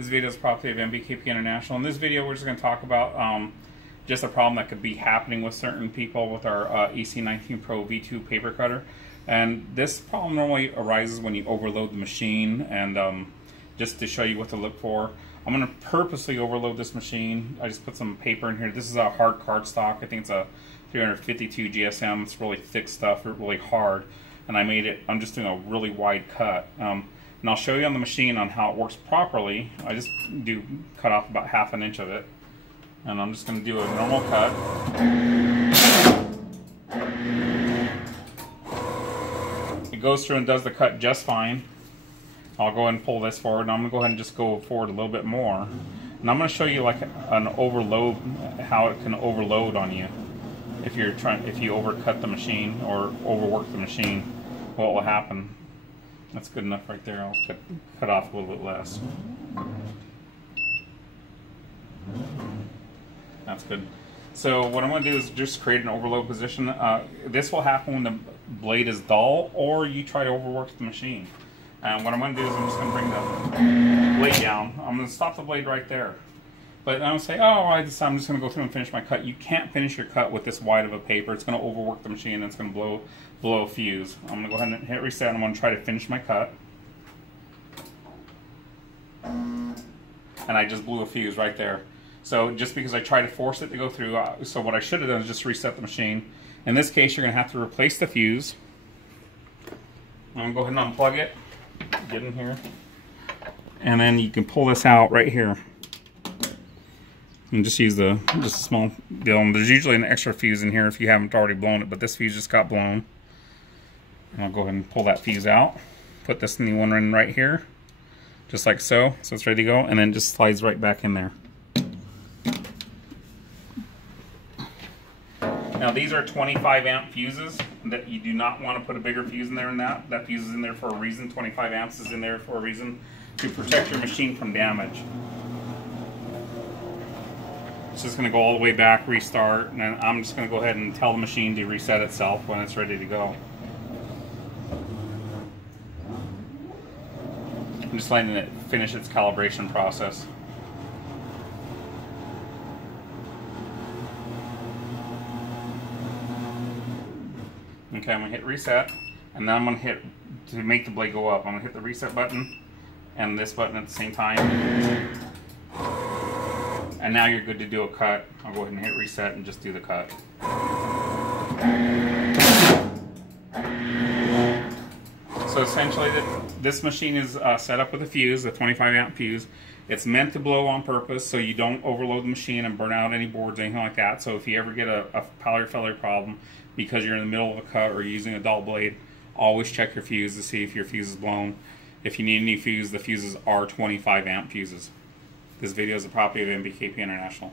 This video is property of MBKP International. In this video, we're just going to talk about just a problem that could be happening with certain people with our EC19 Pro V2 paper cutter. And this problem normally arises when you overload the machine. And just to show you what to look for, I'm going to purposely overload this machine. I just put some paper in here. This is a hard cardstock. I think it's a 352 GSM. It's really thick stuff, really hard. And I made it, I'm just doing a really wide cut. And I'll show you on the machine on how it works properly. I just cut off about ½ inch of it. And I'm just going to do a normal cut. It goes through and does the cut just fine. I'll go ahead and pull this forward, and I'm going to go ahead and just go forward a little bit more. And I'm going to show you like an overload, how it can overload on you. If you overcut the machine or overwork the machine, what will happen? That's good enough right there. I'll cut off a little bit less. That's good. So what I'm going to do is just create an overload position. This will happen when the blade is dull or you try to overwork the machine. And what I'm going to do is I'm just going to bring the blade down. I'm going to stop the blade right there. But I'm going to say, oh, I'm just going to go through and finish my cut. You can't finish your cut with this wide of a paper. It's going to overwork the machine and it's going to blow a fuse. I'm going to go ahead and hit reset. I'm going to try to finish my cut. And I just blew a fuse right there. So just because I tried to force it to go through, so what I should have done is just reset the machine. In this case, you're going to have to replace the fuse. I'm going to go ahead and unplug it. Get in here. And then you can pull this out right here. And just use just a small deal. And there's usually an extra fuse in here if you haven't already blown it, but this fuse just got blown. And I'll go ahead and pull that fuse out. Put this new one in right here, just like so. So it's ready to go, and then just slides right back in there. Now these are 25 amp fuses. That you do not want to put a bigger fuse in there than that. That fuse is in there for a reason. 25 amps is in there for a reason, to protect your machine from damage. It's just going to go all the way back, restart, and then I'm just going to go ahead and tell the machine to reset itself when it's ready to go. I'm just letting it finish its calibration process. Okay, I'm going to hit reset, and then I'm going to hit, to make the blade go up, I'm going to hit the reset button and this button at the same time. And now you're good to do a cut. I'll go ahead and hit reset and just do the cut. So essentially this machine is set up with a fuse, a 25 amp fuse. It's meant to blow on purpose so you don't overload the machine and burn out any boards or anything like that. So if you ever get a power failure problem because you're in the middle of a cut or using a dull blade, always check your fuse to see if your fuse is blown. If you need a new fuse, the fuses are 25 amp fuses. This video is the property of MBKP International.